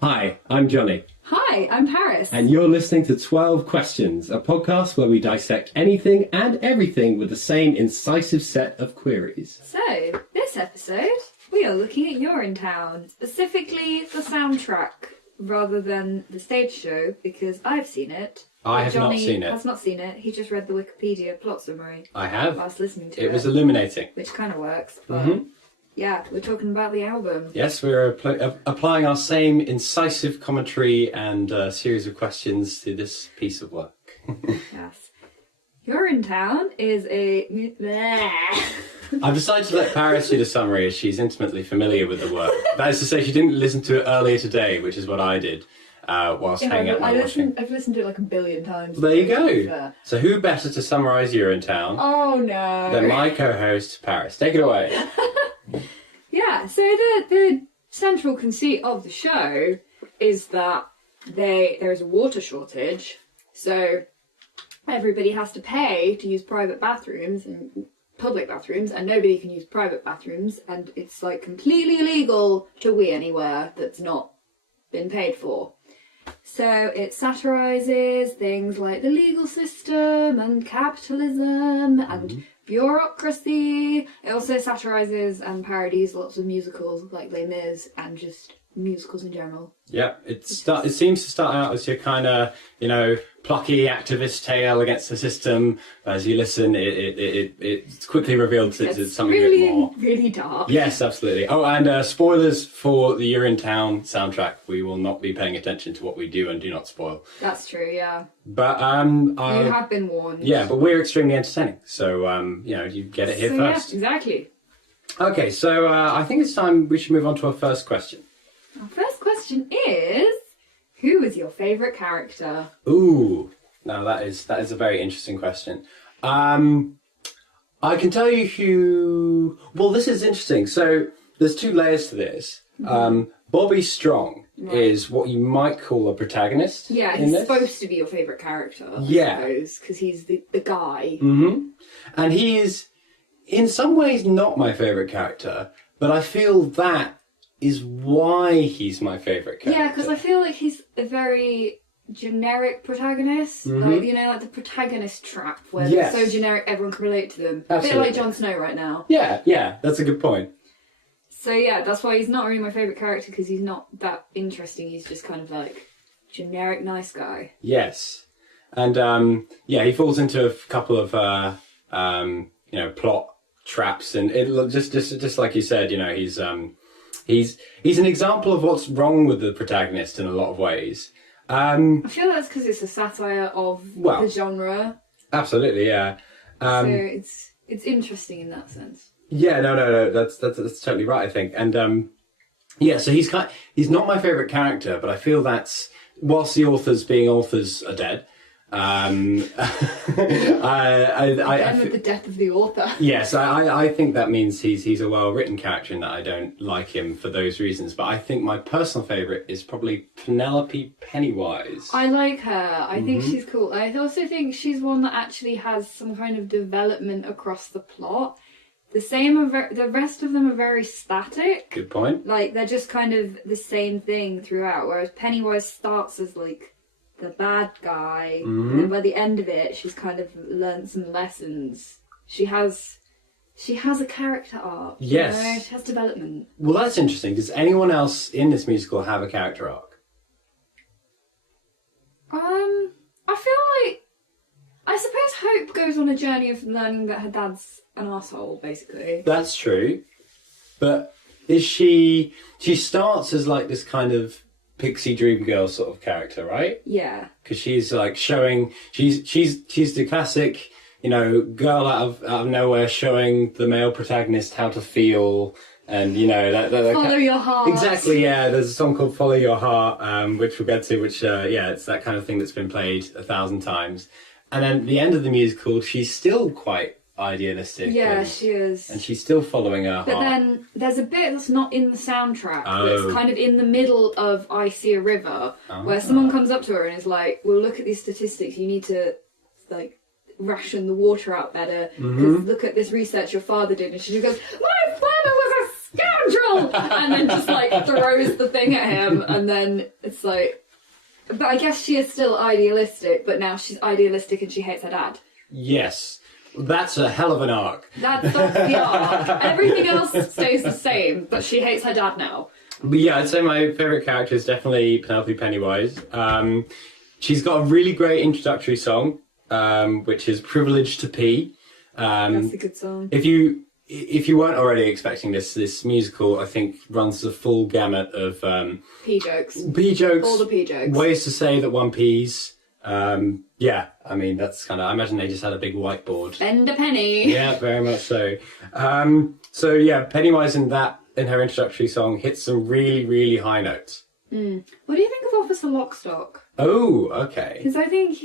Hi, I'm Jonny. Hi, I'm Paris. And you're listening to 12 Questions, a podcast where we dissect anything and everything with the same incisive set of queries. So, this episode, we are looking at Urinetown, specifically the soundtrack, rather than the stage show, because I've seen it. I have not seen it. Johnny has not seen it. He just read the Wikipedia plot summary. I have. Whilst listening to it. It was illuminating. Which kind of works, but yeah, we're talking about the album. Yes, we're applying our same incisive commentary and series of questions to this piece of work. Yes. Urinetown is a... I've decided to let Paris do the summary as she's intimately familiar with the work. That is to say, she didn't listen to it earlier today, which is what I did whilst hanging out my washing. I've listened to it like a billion times. There you go. So who better to summarise Urinetown than my co-host, Paris? Take it away. Yeah, so the central conceit of the show is that there is a water shortage, so everybody has to pay to use private bathrooms and public bathrooms, and nobody can use private bathrooms, and it's like completely illegal to wee anywhere that's not been paid for. So it satirises things like the legal system and capitalism and bureaucracy. It also satirises and parodies lots of musicals like Les Mis and just musicals in general. Yeah, it seems to start out as your kind of, plucky activist tale against the system. As you listen, it's quickly revealed that it's something really, a bit more. really dark. Yes, absolutely. Oh, and spoilers for the Urinetown soundtrack. We will not be paying attention to what we do and do not spoil. That's true, yeah. But you have been warned. Yeah, but we're extremely entertaining, so you get it here first. Yeah, exactly. Okay, so I think it's time we should move on to our first question. Our first question is, who is your favourite character? Ooh, now that is a very interesting question. I can tell you who... Well, this is interesting. So there's two layers to this. Bobby Strong is what you might call a protagonist. Yeah, he's supposed to be your favourite character, I suppose, because he's the guy. And he is, in some ways, not my favourite character, but I feel that is why he's my favourite character. Yeah, because I feel like he's a very generic protagonist. Like the protagonist trap, where they're so generic everyone can relate to them. Absolutely. A bit like Jon Snow right now. Yeah, that's a good point. So yeah, that's why he's not really my favourite character, because he's not that interesting. He's just kind of like generic nice guy. Yes. And he falls into a couple of plot traps, and it just like you said, He's an example of what's wrong with the protagonist in a lot of ways. I feel that's because it's a satire of the genre. Absolutely, yeah. So it's interesting in that sense. Yeah, no. That's totally right, I think. And so he's not my favourite character, but I feel that's whilst the authors being authors are dead. With the death of the author. Yes, I think that means he's a well-written character and that I don't like him for those reasons. But I think my personal favourite is probably Penelope Pennywise. I like her. I think she's cool. I also think she's one that actually has some kind of development across the plot. The rest of them are very static. Good point. Like, they're just kind of the same thing throughout, whereas Pennywise starts as, like, the bad guy, and then by the end of it, she's kind of learned some lessons. She has a character arc. Yes. She has development. Well, that's interesting. Does anyone else in this musical have a character arc? I feel like, I suppose Hope goes on a journey of learning that her dad's an arsehole, basically. That's true. But is she starts as like this kind of pixie dream girl sort of character, right? Yeah. Because she's like showing, she's the classic, girl out of nowhere showing the male protagonist how to feel, and that follow your heart. Exactly, yeah. There's a song called "Follow Your Heart," which we'll get to. Which it's that kind of thing that's been played 1,000 times. And then at the end of the musical, she's still quite idealistic. Yeah, she is. And she's still following her heart. But then there's a bit that's not in the soundtrack that's kind of in the middle of I See a River, where someone comes up to her and is like, well, look at these statistics, you need to like ration the water out better, because look at this research your father did. And she just goes, my father was a scoundrel, and then just like throws the thing at him, and then it's like, but I guess she is still idealistic, but now she's idealistic and she hates her dad. Yes. That's a hell of an arc. That's the arc. Everything else stays the same, but she hates her dad now. But yeah, I'd say my favourite character is definitely Penelope Pennywise. She's got a really great introductory song, which is Privilege to Pee. That's a good song. If you weren't already expecting this musical, I think, runs the full gamut of Pee jokes. pee jokes. All the pee jokes. Ways to say that one pees. Yeah, I mean, that's kind of... I imagine they just had a big whiteboard. Spend a penny. Yeah, very much so. So yeah, Pennywise in her introductory song hits some really, really high notes. What do you think of Officer Lockstock? Oh, okay. Because I think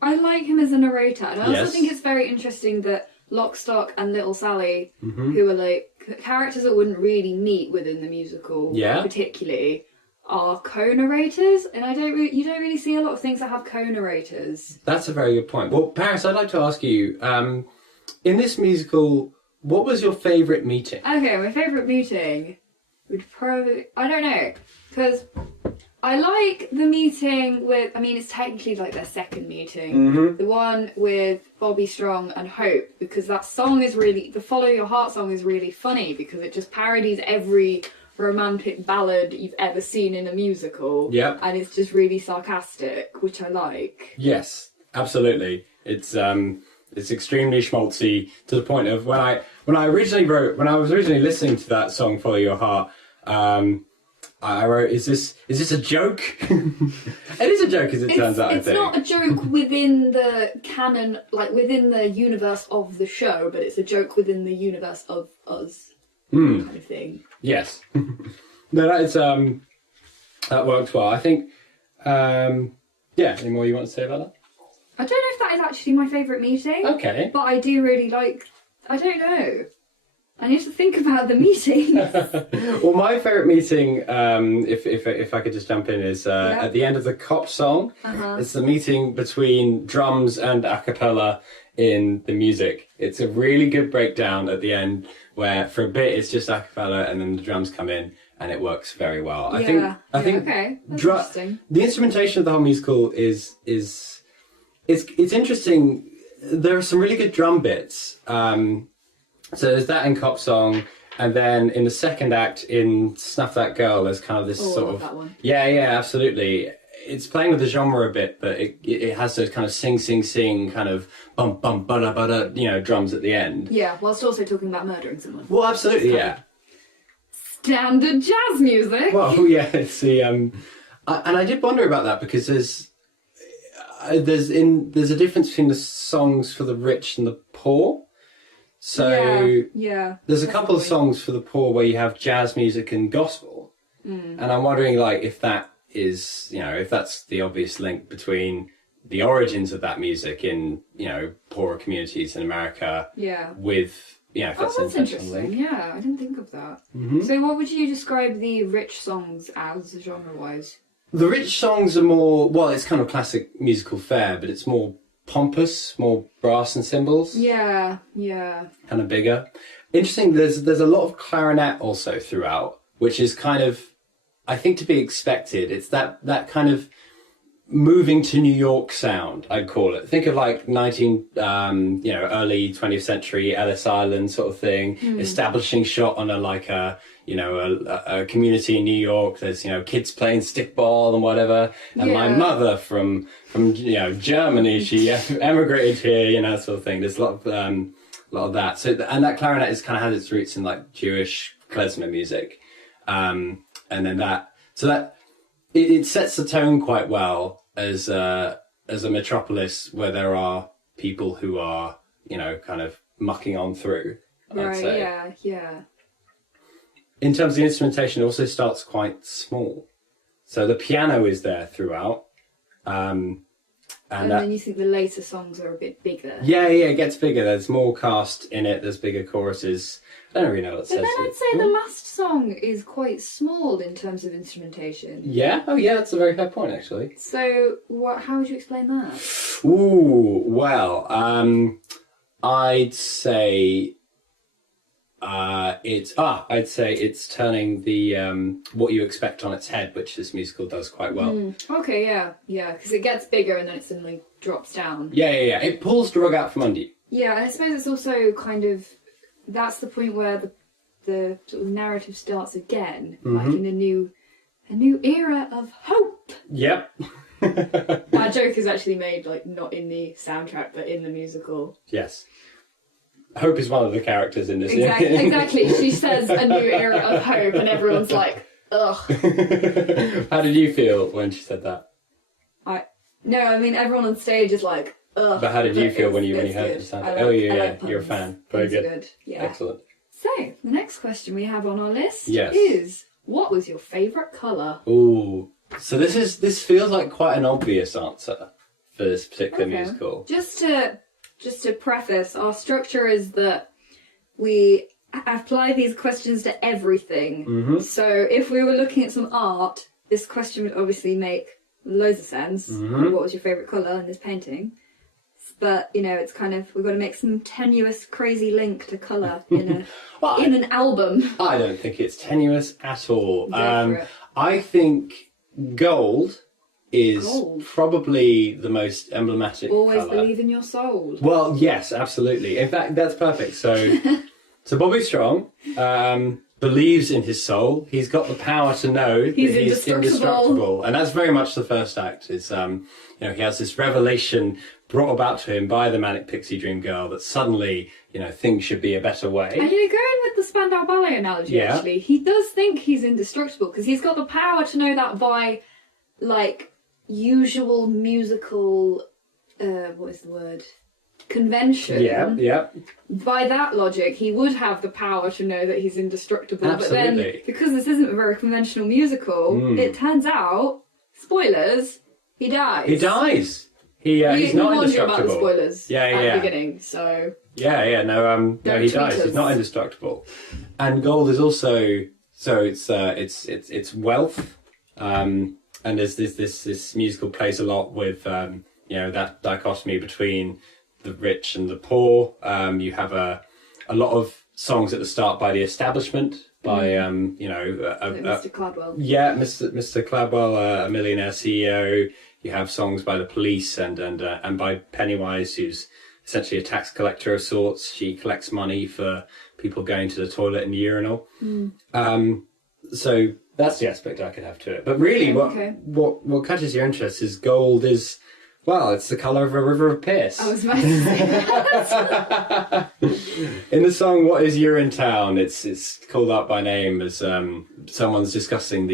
I like him as a narrator, and I also Yes. think it's very interesting that Lockstock and Little Sally, who are like characters that wouldn't really meet within the musical, Yeah. particularly, are co-narrators, and you don't really see a lot of things that have co-narrators. That's a very good point. Well, Paris, I'd like to ask you, in this musical, what was your favourite meeting? Okay, my favourite meeting would probably... I don't know, because I like the meeting with... I mean, it's technically like their second meeting. The one with Bobby Strong and Hope, because that song is really... The Follow Your Heart song is really funny, because it just parodies every romantic ballad you've ever seen in a musical. Yep. And it's just really sarcastic, which I like. Yes, absolutely. It's extremely schmaltzy to the point of when I was originally listening to that song "Follow Your Heart," I wrote, "Is this a joke?" It is a joke, as it turns out. It's not a joke within the canon, like within the universe of the show, but it's a joke within the universe of us, kind of thing. Yes. No, that works well. I think. Yeah. Any more you want to say about that? I don't know if that is actually my favourite meeting. Okay. But I do really like... I don't know. I need to think about the meeting. Well, my favourite meeting, if I could just jump in, is at the end of the cop song. It's the meeting between drums and a cappella in the music. It's a really good breakdown at the end where for a bit it's just a cappella and then the drums come in and it works very well. I think okay. That's interesting. the instrumentation of the whole musical is it's interesting. There are some really good drum bits. So there's that in Cop Song, and then in the second act in Snuff That Girl, there's kind of this sort of... that one. Yeah, absolutely. It's playing with the genre a bit, but it has those kind of sing kind of bum bum bada bada, drums at the end. Yeah, whilst also talking about murdering someone. Well, absolutely, yeah. Standard jazz music. Well, yeah, it's the and I did wonder about that because there's a difference between the songs for the rich and the poor. So yeah, there's a couple of songs for the poor where you have jazz music and gospel, and I'm wondering if that is if that's the obvious link between the origins of that music in poorer communities in America. Yeah. With if that's an intentional interesting. link. Yeah, I didn't think of that. So what would you describe the rich songs as genre-wise? The rich songs are more it's kind of classic musical fare, but it's more pompous, more brass and cymbals. Yeah. Kind of bigger. Interesting, there's a lot of clarinet also throughout, which is kind of, I think, to be expected. It's that kind of moving to New York sound, I'd call it. Think of like early 20th century Ellis Island sort of thing, establishing shot on a community in New York. There's kids playing stickball and whatever. And my mother from Germany, she emigrated here, that sort of thing. There's a lot of that. So and that clarinet is kind of has its roots in like Jewish klezmer music, and then it sets the tone quite well as a metropolis where there are people who are kind of mucking on through. I'd say. Yeah. In terms of the instrumentation, it also starts quite small. So the piano is there throughout. And then you think the later songs are a bit bigger. Yeah, it gets bigger. There's more cast in it. There's bigger choruses. I don't really know what it says. But then I'd say the last song is quite small in terms of instrumentation. Yeah? Oh, yeah, that's a very fair point, actually. So how would you explain that? Ooh, well, I'd say... I'd say it's turning the what you expect on its head, which this musical does quite well. Okay, yeah, because it gets bigger and then it suddenly drops down. Yeah. It pulls the rug out from under you. Yeah, I suppose it's also kind of, that's the point where the sort of narrative starts again, like in a new era of hope. Yep. That joke is actually made like not in the soundtrack but in the musical. Yes. Hope is one of the characters in this. Exactly. She says a new era of hope and everyone's like, ugh. How did you feel when she said that? No, I mean everyone on stage is like, ugh. But how did you feel when you heard the soundtrack? You're a fan. Very good. Yeah. Excellent. So, the next question we have on our list Yes. is, what was your favourite colour? Ooh. So this feels like quite an obvious answer for this particular musical. Just to preface, our structure is that we apply these questions to everything. So if we were looking at some art, this question would obviously make loads of sense. What was your favourite colour in this painting? But, you know, it's kind of, we've got to make some tenuous, crazy link to colour in in an album. I don't think it's tenuous at all. Go for it. I think gold is probably the most emblematic Always colour. believe in your soul. Well, yes, absolutely. In fact, that's perfect. So Bobby Strong believes in his soul. He's got the power to know that he's indestructible. And that's very much the first act. Is he has this revelation brought about to him by the Manic Pixie Dream Girl that suddenly, things should be a better way. And you're going with the Spandau Ballet analogy, actually. He does think he's indestructible because he's got the power to know that by, like, usual musical, convention. Yeah. By that logic, he would have the power to know that he's indestructible. Absolutely. But then, because this isn't a very conventional musical, it turns out, spoilers, he dies. He dies. He's not indestructible. About the spoilers at the beginning, so... No, he dies. He's not indestructible. And gold is also... So it's wealth, and there's this musical plays a lot with, that dichotomy between the rich and the poor. You have a lot of songs at the start by the establishment, by Mr. Cladwell. Yeah, Mr. Cladwell, a millionaire CEO. You have songs by the Police and by Pennywise, who's essentially a tax collector of sorts. She collects money for people going to the toilet in the urinal. So that's the aspect I could have to it. But really, what catches your interest is gold is, well, it's the colour of a river of piss. I was about to say that. In the song "What Is Urinetown," it's called out by name as someone's discussing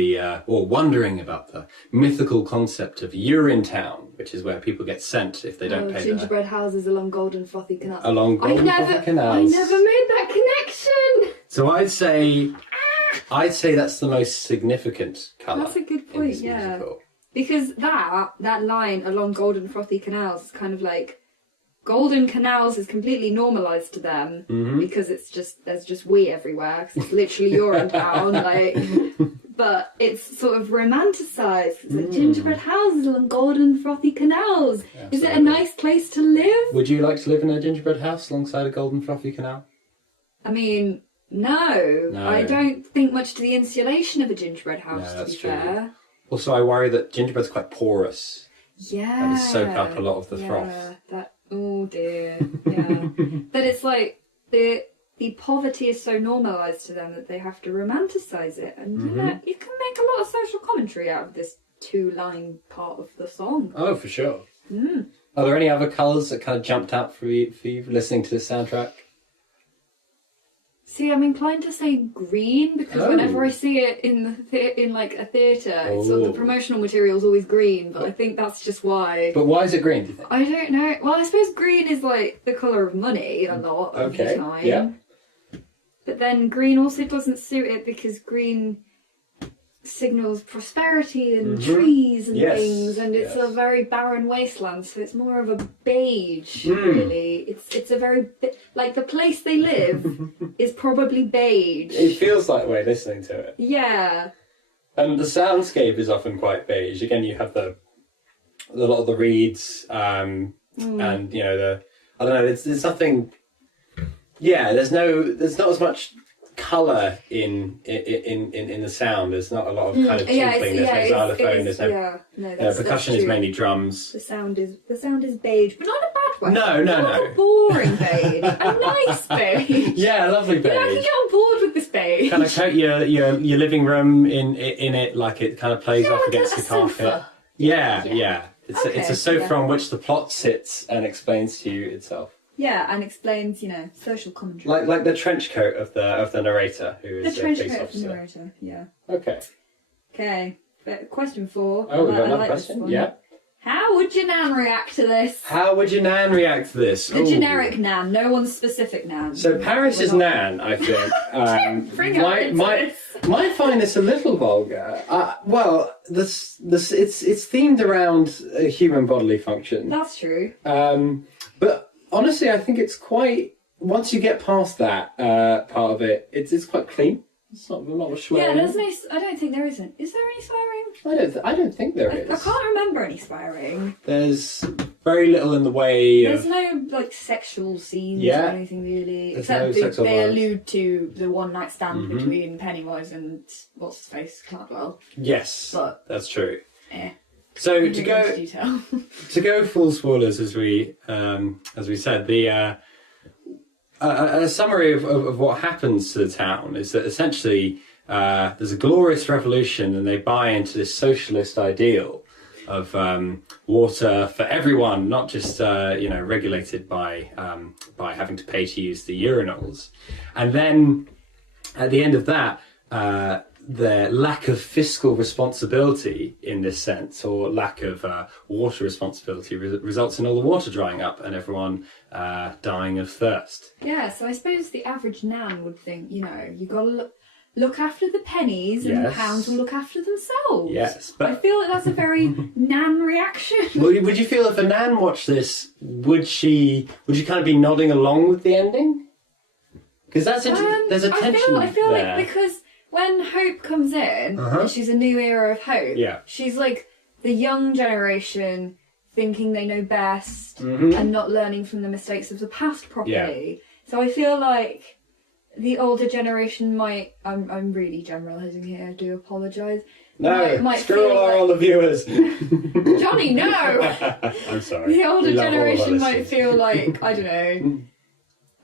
or wondering about the mythical concept of Urinetown, which is where people get sent if they don't pay their... Gingerbread houses along Golden Frothy Canals. Along Golden Frothy Canals. I never made that connection. So I'd say that's the most significant colour. That's a good point. Yeah. Musical. Because that line along Golden Frothy Canals is kind of like, Golden Canals is completely normalised to them because there's just wee everywhere because it's literally Urinetown, but it's sort of romanticised. It's like gingerbread houses along Golden Frothy Canals. Absolutely. Is it a nice place to live? Would you like to live in a gingerbread house alongside a Golden Frothy Canal? I mean, no. I don't think much to the insulation of a gingerbread house, to be fair. Also, I worry that gingerbread's quite porous. Yeah. And soak up a lot of the froth. Oh dear. Yeah. But it's like the poverty is so normalised to them that they have to romanticise it, and you can make a lot of social commentary out of this 2-line part of the song. Oh, for sure. Are there any other colours that kind of jumped out for you listening to this soundtrack? See, I'm inclined to say green because whenever I see it in like a theatre, it's sort of the promotional material is always green, but I think that's just why. But why is it green, do you think? I don't know. Well, I suppose green is like the colour of money a lot of the time. Yeah. But then green also doesn't suit it because green signals prosperity and trees and things, and it's a very barren wasteland, so it's more of a beige, really. It's a very like the place they live is probably beige. It feels that way listening to it. Yeah. And the soundscape is often quite beige. Again, you have a lot of the reeds, and I don't know. There's nothing. Yeah, there's not as much colour in the sound. There's not a lot of kind of tinkling. There's no xylophone. There's no percussion. Is mainly drums. The sound is beige, but not in a bad way. No. Not a boring beige. A nice beige. Yeah, a lovely beige. Yeah, I can get on board with this beige. Kind of coat your living room in it, like it kind of plays off against the carpet. Sofa. Yeah. It's a sofa on which the plot sits and explains to you itself. Yeah, and explains, social commentary. Like the trench coat of the narrator, who is the trench police coat officer. of the narrator. Yeah. Okay. Question 4. Oh, we've got another like question. Yeah. How would your nan react to this? How would your nan react to this? The generic nan, no one's specific nan. So Paris's nan, I think, might find this a little vulgar. Well, it's themed around human bodily function. That's true. But honestly, I think it's quite. Once you get past that part of it, it's quite clean. It's not a lot of swearing. Yeah, I don't think there isn't. Is there any swearing? I don't think there is. I can't remember any swearing. There's very little in the way There's of. no sexual scenes or anything really. Except they allude to the one night stand between Pennywise and what's his face, Cladwell. Yes, but that's true. So to go full spoilers, as we said, a summary of what happens to the town is that essentially there's a glorious revolution, and they buy into this socialist ideal of water for everyone, not just regulated by having to pay to use the urinals. And then at the end of that, the lack of fiscal responsibility in this sense, or lack of water responsibility, results in all the water drying up and everyone dying of thirst. Yeah, so I suppose the average nan would think, you got to look after the pennies and the pounds will look after themselves. Yes, but I feel like that's a very nan reaction. Would you feel if a nan watched this, would she kind of be nodding along with the ending? Because there's a tension I feel there. like because when Hope comes in, and she's a new era of Hope, she's like the young generation thinking they know best and not learning from the mistakes of the past properly. Yeah. So I feel like the older generation might... I'm really generalising here, I do apologise. No, might screw all our older viewers. Johnny, no! I'm sorry. The older generation might feel like, I don't know,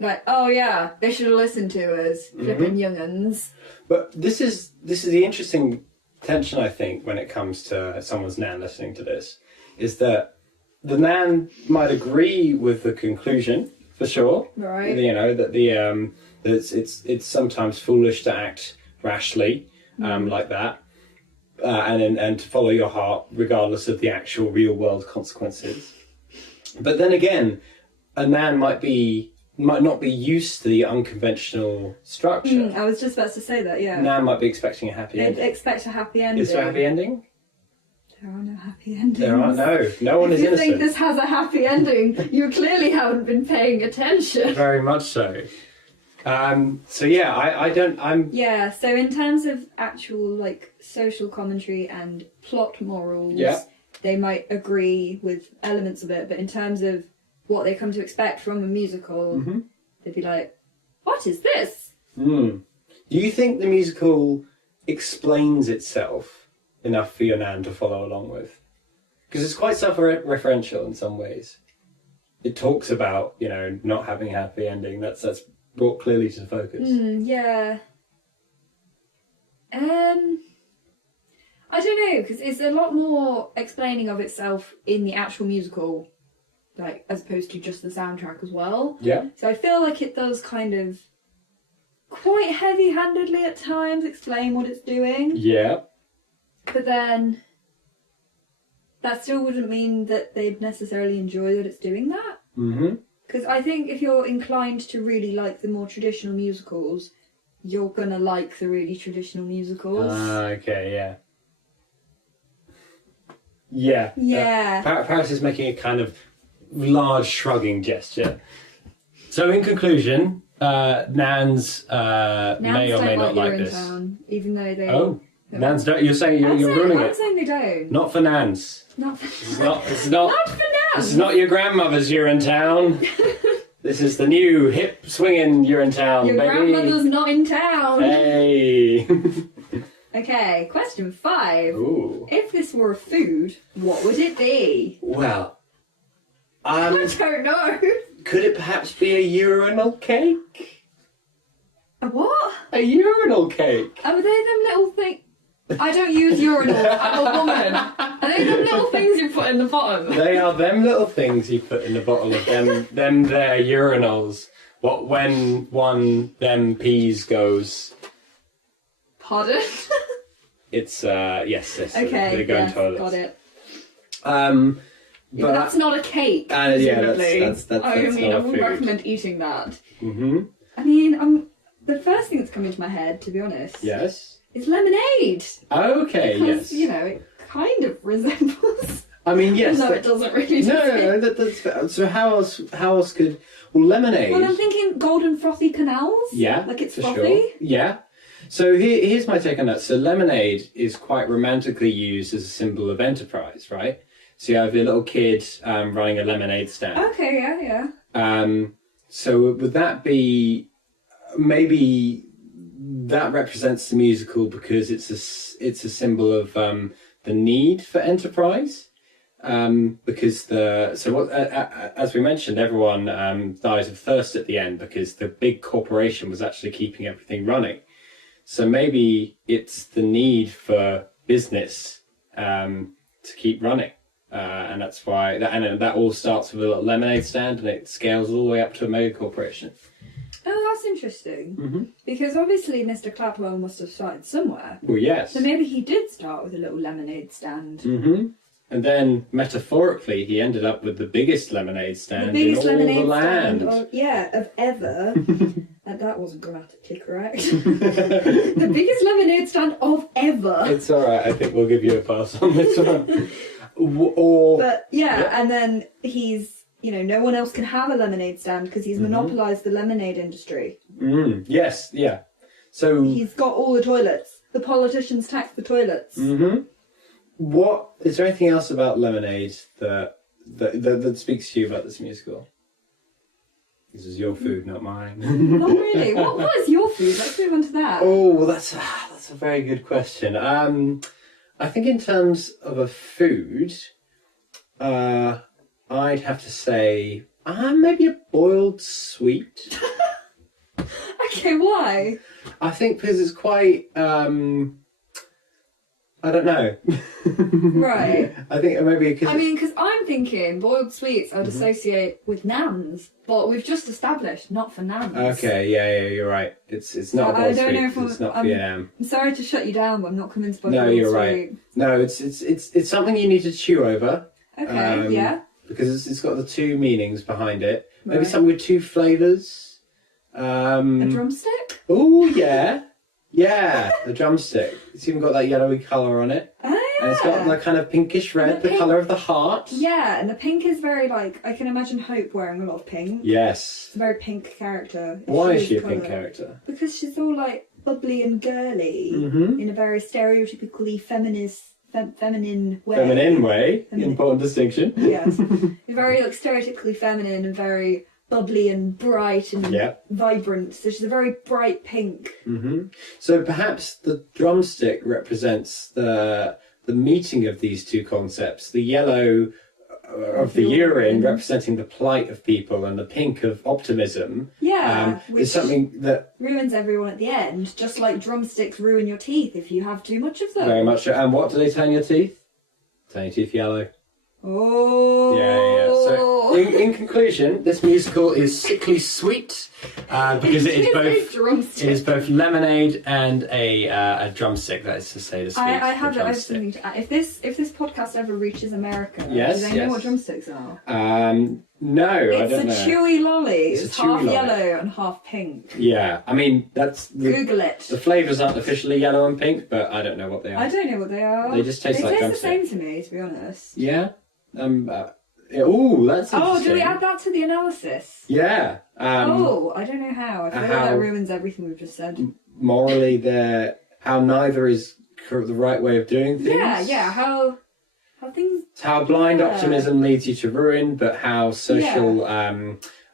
like, oh yeah, they should have listened to us, flipping young'uns. But this is the interesting tension, I think, when it comes to someone's nan listening to this, is that the nan might agree with the conclusion, for sure. Right. That it's sometimes foolish to act rashly, like that, and to follow your heart regardless of the actual real world consequences. But then again, a nan might not be used to the unconventional structure. I was just about to say that, yeah. Nan might be expecting a happy ending. Expect a happy ending. Is there a happy ending? There are no happy endings. There are no one is innocent. If you think this has a happy ending, you clearly haven't been paying attention. Very much so. So yeah, Yeah, so in terms of actual social commentary and plot morals, they might agree with elements of it, but in terms of what they come to expect from a musical, they'd be like, what is this? Do you think the musical explains itself enough for your nan to follow along with? Because it's quite self-referential in some ways. It talks about, not having a happy ending. That's brought clearly to the focus. Yeah. I don't know, because it's a lot more explaining of itself in the actual musical, as opposed to just the soundtrack as well. Yeah. So I feel like it does kind of quite heavy-handedly at times explain what it's doing. Yeah. But then that still wouldn't mean that they'd necessarily enjoy that it's doing that. Because I think if you're inclined to really like the more traditional musicals, you're gonna like the really traditional musicals. Okay, yeah. Yeah. Yeah. Paris is making a kind of large shrugging gesture. So in conclusion, Nans may or may not like this. Urinetown, even though they... Oh, Nans don't... You're saying you're ruling it? I'm saying they don't. Not for Nans. Not for It's not... Not for Nans! This is not your grandmother's Urinetown. This is the new hip swinging Urinetown, Your baby. grandmother's not in town. Hey. Okay, question 5. Ooh. If this were a food, what would it be? Well, I don't know. could it perhaps be a urinal cake? A what? A urinal cake. Are they them little things? I don't use urinal. I'm a woman. Are they them little things you put in the bottom? They are them little things you put in the bottle of them their urinals. What when them peas goes? Pardon? It's yes. Okay, they go in yes, toilets. got it. But that's not a cake. yeah, presumably. that's I not wouldn't food. recommend eating that. Mm-hmm. I mean, the first thing that's come into my head, to be honest, Yes. is lemonade. Okay. Because, yes. you know, it kind of resembles. I mean, yes. No, it doesn't really. No, that's fair. So how else could lemonade? Well, I'm thinking golden frothy canals. Yeah, like it's for frothy. sure. Yeah. So here's my take on that. So lemonade is quite romantically used as a symbol of enterprise, right? So you have your little kid running a lemonade stand. Okay, yeah. So would that be maybe that represents the musical because it's a symbol of the need for enterprise? Because as we mentioned, everyone dies of thirst at the end because the big corporation was actually keeping everything running. So maybe it's the need for business to keep running, and that's why that all starts with a little lemonade stand and it scales all the way up to a mega corporation. Oh, that's interesting. Mm-hmm. Because obviously Mr. Clapwell must have started somewhere. Well, yes. So maybe he did start with a little lemonade stand. Mm-hmm. And then, metaphorically, he ended up with the biggest lemonade stand in all the land. Of ever. That wasn't grammatically correct. The biggest lemonade stand of ever. It's all right. I think we'll give you a pass on this one. But and then he's, no one else can have a lemonade stand because he's monopolised the lemonade industry. Yes, yeah. So he's got all the toilets. The politicians tax the toilets. Mm-hmm. What is there anything else about lemonade that speaks to you about this musical? This is your food, not mine. Not really. What is your food? Let's move on to that. Oh, well, that's a very good question. I think in terms of a food, I'd have to say maybe a boiled sweet. Okay, why? I think because it's quite. I don't know. Right. I think maybe because. Because I'm thinking boiled sweets I'd associate with nans, but we've just established not for nans. Okay, yeah, you're right. It's not a boiled sweet. It's not Vietnam. I'm sorry to shut you down, but I'm not convinced by boiled No, you're sweet. right. No, it's something you need to chew over. Okay, yeah. Because it's got the two meanings behind it. Maybe Right. something with two flavours. A drumstick? Oh yeah. Yeah, the drumstick. It's even got that yellowy colour on it. Oh, yeah. And it's got the kind of pinkish red, the colour of the heart. Yeah, and the pink is very, I can imagine Hope wearing a lot of pink. Yes. It's a very pink character. Why is she a pink character? Because she's all, bubbly and girly in a very stereotypically feminine way. Feminine way. Important distinction. Yes. Very, stereotypically feminine and very bubbly and bright and vibrant. So she's a very bright pink. Mm-hmm. So perhaps the drumstick represents the meeting of these two concepts. The yellow of the urine representing the plight of people and the pink of optimism. Yeah. Which is something that ruins everyone at the end, just like drumsticks ruin your teeth if you have too much of them. very much. And what do they turn your teeth? Turn your teeth yellow. Oh. Yeah. So, in conclusion, this musical is sickly sweet because it is both lemonade and a drumstick. That is to say, the sweet. I have something to add. If this podcast ever reaches America, do they know what drumsticks are? No, I don't know. It's a chewy lolly. It's half lolly. yellow and half pink. Yeah, that's Google it. The flavours aren't officially yellow and pink, but I don't know what they are. I don't know what they are. They just taste like the drumstick. same to me, to be honest. Yeah. That's interesting. Oh, do we add that to the analysis? Yeah. I don't know how. I feel like that ruins everything we've just said. Morally, how neither is the right way of doing things. Yeah. How things. It's how blind optimism leads you to ruin, but how social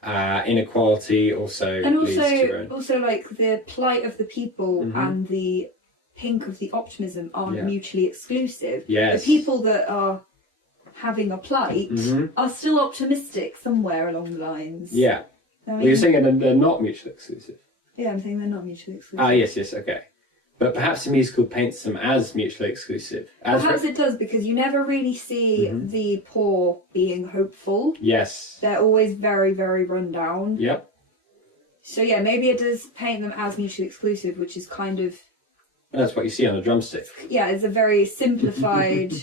Inequality also And leads to ruin. also like the plight of the people Mm-hmm. and the pink of the optimism aren't mutually exclusive. Yes. The people that are having a plight are still optimistic somewhere along the lines. Yeah. I mean, Well, you're saying they're not mutually exclusive. yeah, I'm saying they're not mutually exclusive. Ah, yes, okay. But perhaps the musical paints them as mutually exclusive. Perhaps it does, because you never really see the poor being hopeful. Yes. They're always very, very run down. Yep. So yeah, maybe it does paint them as mutually exclusive, which is kind of... And that's what you see on a drumstick. Yeah, it's a very simplified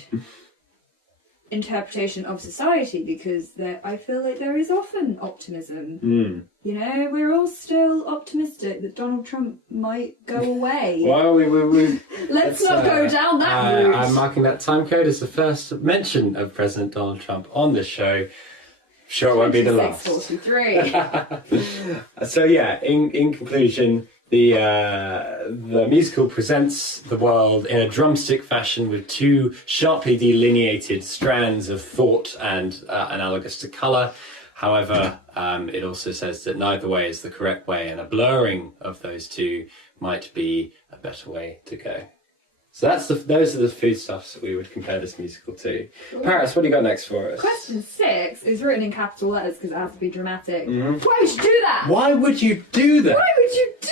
interpretation of society, because I feel like there is often optimism. You know, we're all still optimistic that Donald Trump might go away. Well, Let's not go down that route. I'm marking that time code as the first mention of President Donald Trump on this show. Sure, it won't be the last. 26:43. So yeah, in conclusion, the musical presents the world in a drumstick fashion with two sharply delineated strands of thought and analogous to colour. However, it also says that neither way is the correct way, and a blurring of those two might be a better way to go. So those are the foodstuffs that we would compare this musical to. Paris, what do you got next for us? Question 6 is written in capital letters because it has to be dramatic. Why would you do that? Why would you do that? Why would you do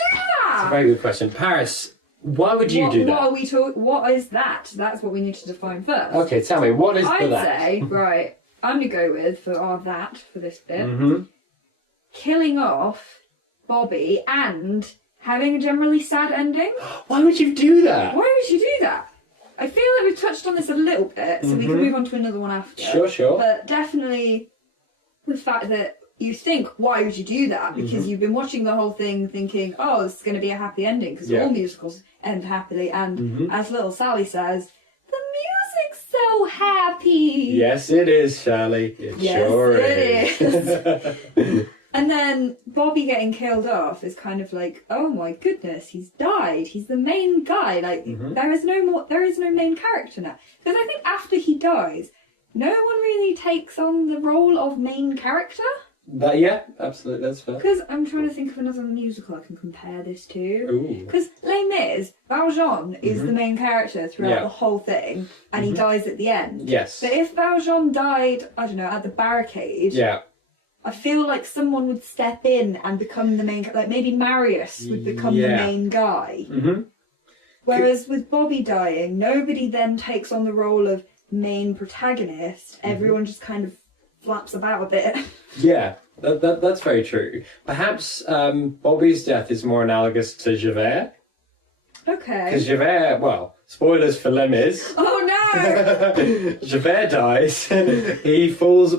that? Very good question. Paris, why would you do that? What are we talking? What is that? That's what we need to define first. Okay, tell me, what is I'd that? say, right, I'm going to go with, for this bit, killing off Bobby and having a generally sad ending. Why would you do that? Why would you do that? I feel like we've touched on this a little bit, so we can move on to another one after. Sure. But definitely the fact that you think, why would you do that? Because you've been watching the whole thing thinking, oh, this is going to be a happy ending, because all musicals end happily. And as little Sally says, the music's so happy. Yes, it is, Charlie. It sure is. And then Bobby getting killed off is kind of like, oh my goodness, he's died. He's the main guy. Like there is no main character now. Because I think after he dies, no one really takes on the role of main character. Yeah, absolutely, that's fair. Because I'm trying to think of another musical I can compare this to. Because Les Mis, Valjean is the main character throughout the whole thing, and he dies at the end. Yes. But if Valjean died, I don't know, at the barricade, I feel like someone would step in and become the main, like maybe Marius would become the main guy. Whereas with Bobby dying, nobody then takes on the role of main protagonist. Everyone just kind of flaps about a bit. Yeah, that's very true. Perhaps Bobby's death is more analogous to Javert. Okay. Because Javert, well, spoilers for Les Mis. Oh no! Javert dies. He falls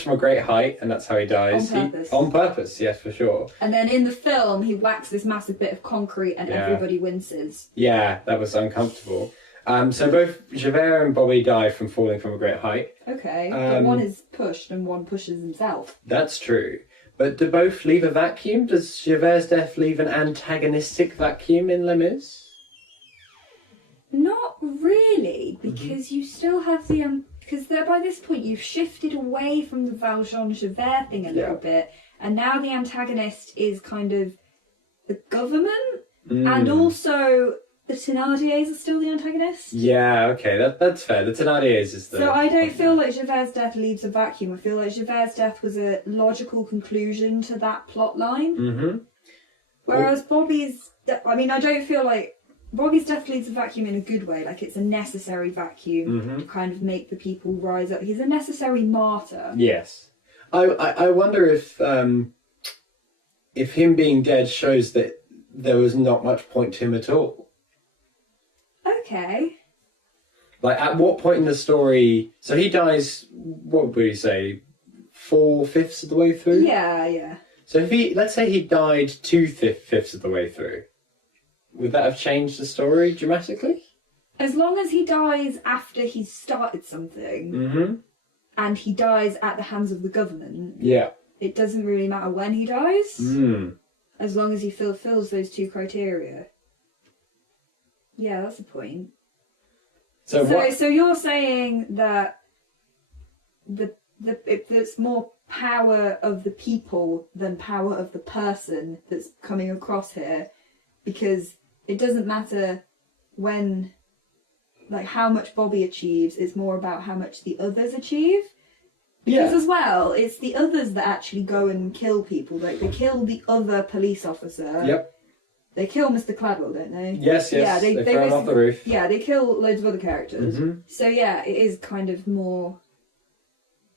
from a great height, and that's how he dies. On purpose. On purpose, yes, for sure. And then in the film, he whacks this massive bit of concrete and everybody winces. Yeah, that was uncomfortable. So both Javert and Bobby die from falling from a great height. Okay, but one is pushed and one pushes himself. That's true. But do both leave a vacuum? Does Javert's death leave an antagonistic vacuum in Les Mis? Not really, because you still have the... because by this point you've shifted away from the Valjean-Javert thing a little bit, and now the antagonist is kind of the government, and also the Thénardiers are still the antagonist. Yeah, okay, that's fair. The Thénardiers is the... So I don't feel like Javert's death leaves a vacuum. I feel like Javert's death was a logical conclusion to that plot line. Whereas Bobby's... I mean, I don't feel like... Bobby's death leaves a vacuum in a good way. Like, it's a necessary vacuum to kind of make the people rise up. He's a necessary martyr. Yes. I wonder if him being dead shows that there was not much point to him at all. Okay. Like, at what point in the story... So he dies, what would we say, 4/5 of the way through? Yeah. So if let's say he died 2/5 of the way through, would that have changed the story dramatically? As long as he dies after he's started something, and he dies at the hands of the government, it doesn't really matter when he dies, as long as he fulfills those two criteria. Yeah, that's the point. So you're saying that the it's more power of the people than power of the person that's coming across here, because it doesn't matter when, like, how much Bobby achieves. It's more about how much the others achieve. Because as well, it's the others that actually go and kill people. Like, they kill the other police officer. Yep. They kill Mr. Cladwell, don't they? Yes. Yeah, they throw him off the roof. Yeah, they kill loads of other characters. Mm-hmm. So yeah, it is kind of more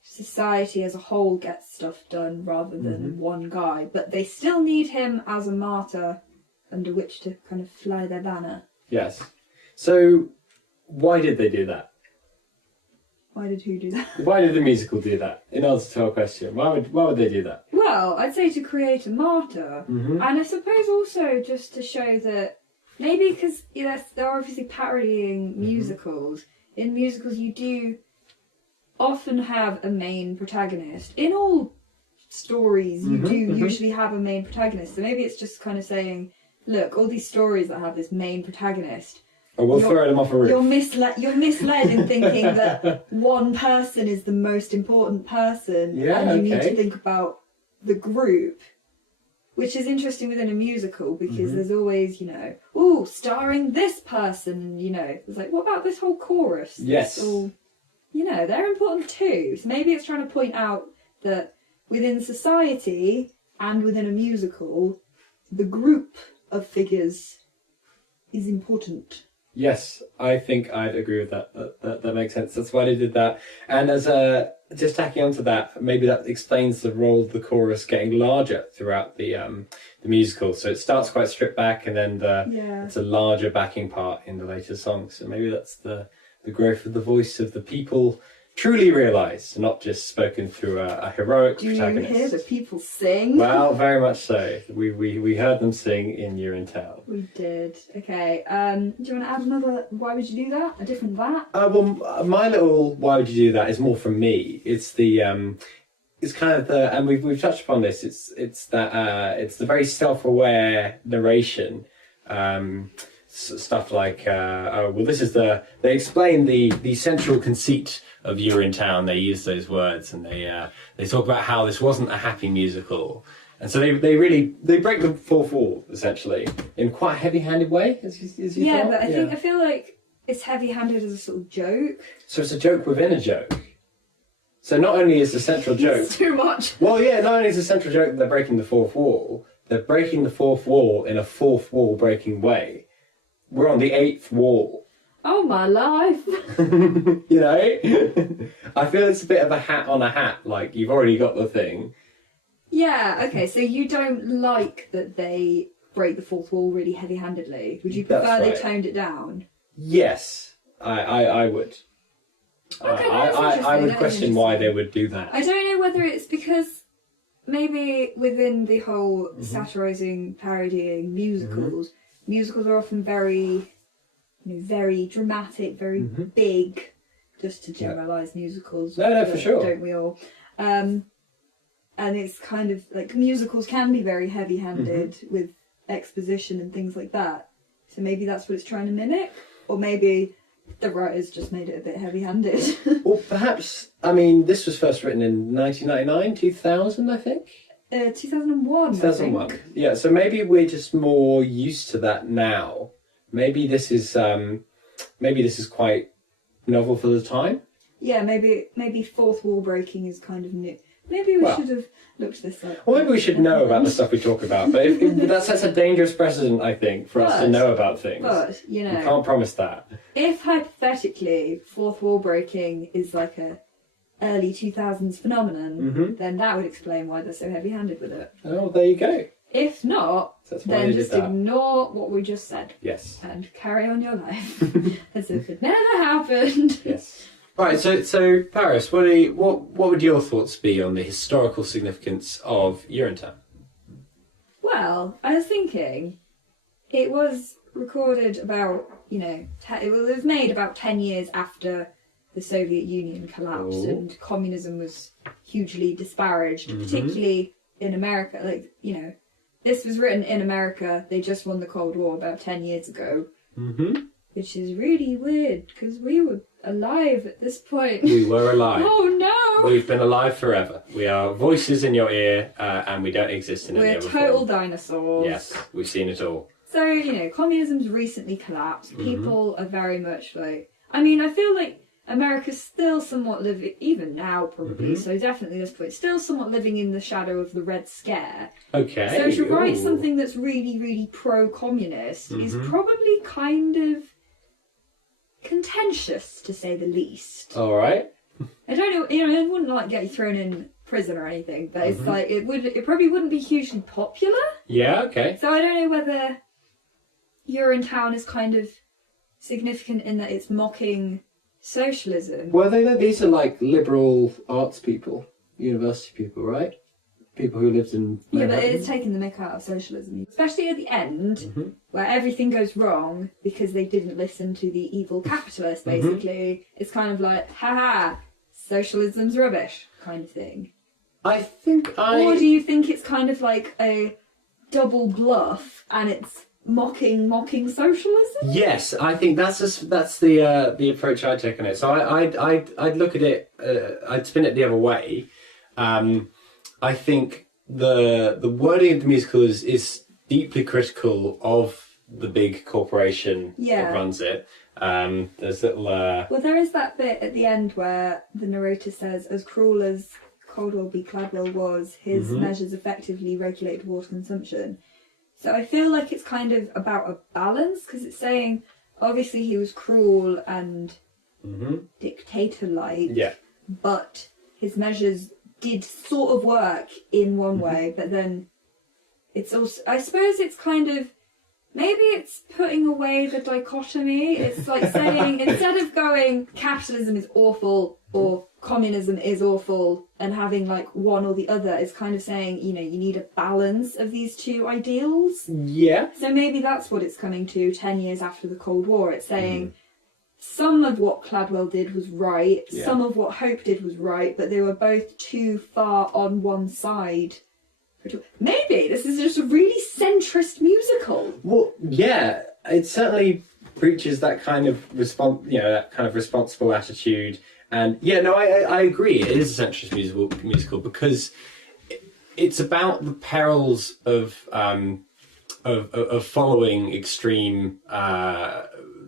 society as a whole gets stuff done rather than one guy. But they still need him as a martyr under which to kind of fly their banner. Yes. So, why did they do that? Why did who do that? Why did the musical do that? In answer to our question, why would they do that? Well, I'd say to create a martyr. Mm-hmm. And I suppose also just to show that maybe because they're obviously parodying musicals. In musicals, you do often have a main protagonist. In all stories, you do usually have a main protagonist. So maybe it's just kind of saying, look, all these stories that have this main protagonist, Oh, we'll throw them off a roof. You're misled in thinking that one person is the most important person, and you need to think about the group, which is interesting within a musical because there's always, starring this person, it's like, what about this whole chorus? Yes. All, they're important too. So maybe it's trying to point out that within society and within a musical, the group of figures is important. Yes, I think I'd agree with that. That makes sense. That's why they did that. And as just tacking onto that, maybe that explains the role of the chorus getting larger throughout the musical. So it starts quite stripped back, and then it's a larger backing part in the later songs. So maybe that's the growth of the voice of the people truly realised, not just spoken through a heroic protagonist. Do you hear the people sing? Well, very much so. We heard them sing in Urinetown. We did. Okay. Do you want to add another? Why would you do that? A different that? Well, my little why would you do that is more from me. It's the it's kind of the, and we've touched upon this. It's the very self-aware narration. Stuff like they explain the central conceit of Urinetown. They use those words, and they talk about how this wasn't a happy musical, and so they break the fourth wall essentially in quite a heavy-handed way. As you thought? But I feel like it's heavy-handed as a sort of joke. So it's a joke within a joke. So not only is the central joke it's too much. Well, yeah, not only is the central joke that they're breaking the fourth wall, they're breaking the fourth wall in a fourth wall breaking way. We're on the eighth wall. Oh, my life. I feel it's a bit of a hat on a hat, like you've already got the thing. Yeah, okay, so you don't like that they break the fourth wall really heavy-handedly. Would you prefer they toned it down? Yes, I would. Okay, I would question why they would do that. I don't know whether it's because maybe within the whole satirising, parodying musicals, musicals are often very, very dramatic, very big, just to generalise musicals. No, for sure. Don't we all? And it's kind of like musicals can be very heavy-handed with exposition and things like that. So maybe that's what it's trying to mimic, or maybe the writers just made it a bit heavy-handed. Well, perhaps. I mean, this was first written in 1999, 2000, I think. 2001. 2001. I think. Yeah, so maybe we're just more used to that now. Maybe this is quite novel for the time. Yeah, maybe fourth wall breaking is kind of new. Maybe we should have looked this up. Well, maybe we should know about the stuff we talk about, but that sets a dangerous precedent, I think, for us to know about things. But, we can't promise that. If hypothetically fourth wall breaking is like a early 2000s phenomenon, then that would explain why they're so heavy-handed with it. Oh, there you go. If not, then just ignore what we just said. Yes. And carry on your life as if it never happened. Yes. Right, so Paris, what would your thoughts be on the historical significance of Urinetown? Well, I was thinking, it was recorded about, it was made about 10 years after the Soviet Union collapsed and communism was hugely disparaged, particularly in America. Like, this was written in America. They just won the Cold War about 10 years ago, which is really weird because we were alive at this point. We were alive. Oh no! We've been alive forever. We are voices in your ear, and we don't exist in any We're other total form. dinosaurs. Yes, we've seen it all. So, communism's recently collapsed. People are very much like... I mean, I feel like America's still somewhat living, even now probably, so definitely at this point, still somewhat living in the shadow of the Red Scare. Okay. So to write ooh. something that's really, really pro-communist is probably kind of contentious, to say the least. All right. I don't know, it wouldn't like get you thrown in prison or anything, but it's like, it probably wouldn't be hugely popular. Yeah, okay. So I don't know whether Urinetown is kind of significant in that it's mocking socialism. Well, these are like liberal arts people, university people, right? People who lived in... Yeah, but it's taking the mick out of socialism. Especially at the end, where everything goes wrong because they didn't listen to the evil capitalists, basically. It's kind of like, haha, socialism's rubbish, kind of thing. I think Or do you think it's kind of like a double bluff and it's mocking socialism? Yes, I think that's the approach I take on it. So I'd look at it. I'd spin it the other way. I think the wording of the musical is deeply critical of the big corporation that runs it. There's little. Well, there is that bit at the end where the narrator says, "As cruel as Caldwell B. Cladwell was, his measures effectively regulated water consumption." So I feel like it's kind of about a balance, because it's saying, obviously he was cruel and dictator-like, but his measures did sort of work in one way, but then it's also, I suppose it's kind of, maybe it's putting away the dichotomy. It's like saying, instead of going, capitalism is awful, or communism is awful, and having like one or the other, is kind of saying, you need a balance of these two ideals. Yeah. So maybe that's what it's coming to 10 years after the Cold War. It's saying some of what Cladwell did was right, some of what Hope did was right, but they were both too far on one side. Maybe this is just a really centrist musical. Well, yeah, it certainly preaches that kind of that kind of responsible attitude. And I agree. It is a centrist musical because it's about the perils of following extreme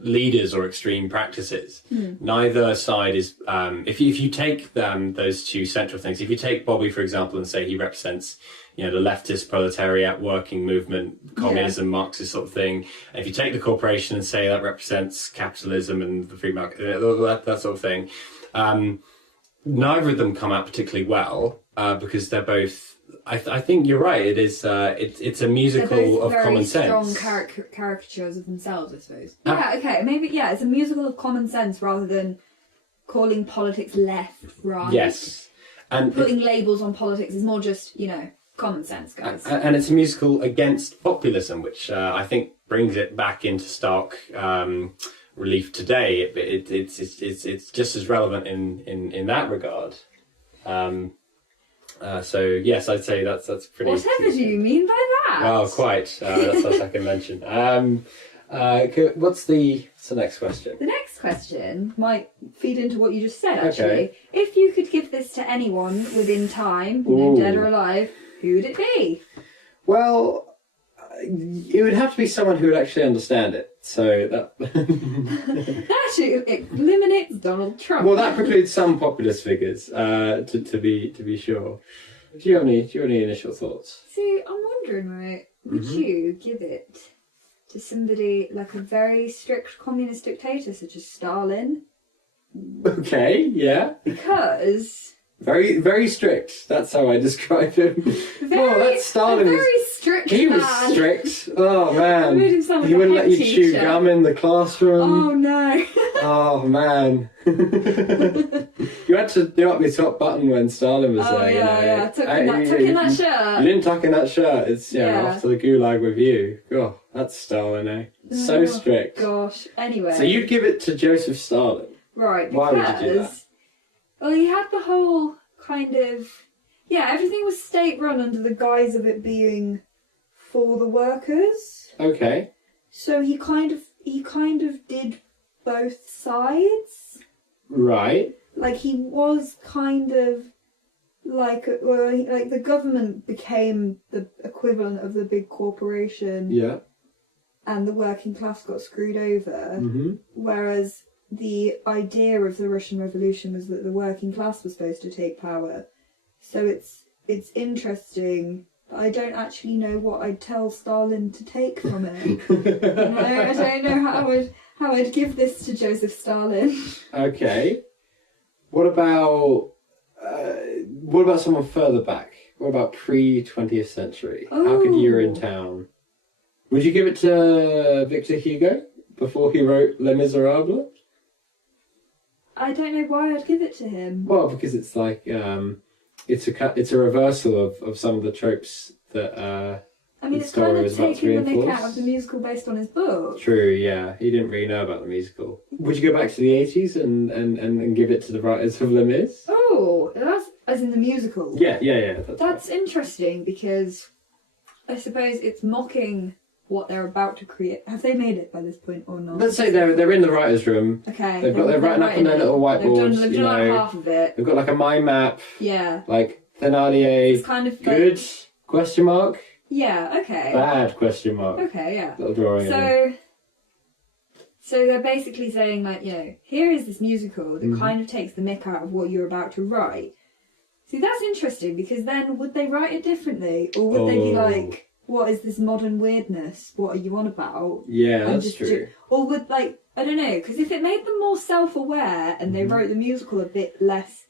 leaders or extreme practices. Neither side is. If you take those two central things, if you take Bobby for example and say he represents the leftist proletariat working movement, communism, Marxist sort of thing. And if you take the corporation and say that represents capitalism and the free market, that sort of thing. Neither of them come out particularly well because they're both. I think you're right. It is. It's a musical of common sense. Strong caricatures of themselves, I suppose. Okay. Maybe. Yeah, it's a musical of common sense rather than calling politics left, right. Yes, and putting labels on politics is more just common sense, guys. And it's a musical against populism, which I think brings it back into stark relief today. It's just as relevant in that regard. So yes, I'd say that's pretty. Whatever do you mean by that? Well, quite. That's what I can mention. What's the next question? The next question might feed into what you just said. Actually, Okay. If you could give this to anyone within time, dead or alive, who would it be? Well, it would have to be someone who would actually understand it. So that Actually, it eliminates Donald Trump. well, that precludes some populist figures. To be sure. Do you have any initial thoughts? See, I'm wondering, right? Would you give it to somebody like a very strict communist dictator such as Stalin? Okay, yeah. Because Very, very strict. That's how I describe him. That's Stalin. A very strict He was man. strict. Oh man. Made him sound like He a wouldn't head let you chew teacher. gum in the classroom. Oh no. Oh man. You had to do up your top button when Stalin was there. Yeah. Tuck in that shirt. You didn't tuck in that shirt. It's Yeah. off to the gulag with you. Oh, that's Stalin, eh? So strict. Gosh. Anyway. So you'd give it to Joseph Stalin. Right, Why would you do that? because well, he had the whole kind of everything was state run under the guise of it being for the workers. Okay. So he kind of did both sides. Right. like he was kind of like like the government became the equivalent of the big corporation. Yeah. And the working class got screwed over. Mm-hmm. Whereas the idea of the Russian Revolution was that the working class was supposed to take power. So it's interesting, but I don't actually know what I'd tell Stalin to take from it. I don't know how I'd give this to Joseph Stalin. Okay. What about someone further back? What about pre-20th century? How could Urinetown? Would you give it to Victor Hugo before he wrote Les Miserables? I don't know why I'd give it to him. Well, because it's like it's a reversal of some of the tropes that I mean, the it's kind story of was about to taking the mick reinforce. out of the musical based on his book. True, yeah. He didn't really know about the musical. Would you go back to the 80s and give it to the writers of Les Mis? Oh, that's as in the musical. Yeah. That's interesting because I suppose it's mocking what they're about to create. Have they made it by this point or not? Let's say they're in the writers' room. Okay. They're writing up on their little whiteboards. They've done like half of it. They've got like a mind map. Yeah. Like Thénardier. It's kind of Good? like, Question mark. yeah. Okay. Bad? Question mark. Okay. Yeah. Little drawing. So they're basically saying like, here is this musical that kind of takes the mick out of what you're about to write. See, that's interesting because then would they write it differently, or would they be like, what is this modern weirdness? What are you on about? Yeah, And that's true. or would, like, I don't know, because if it made them more self-aware and they wrote the musical a bit less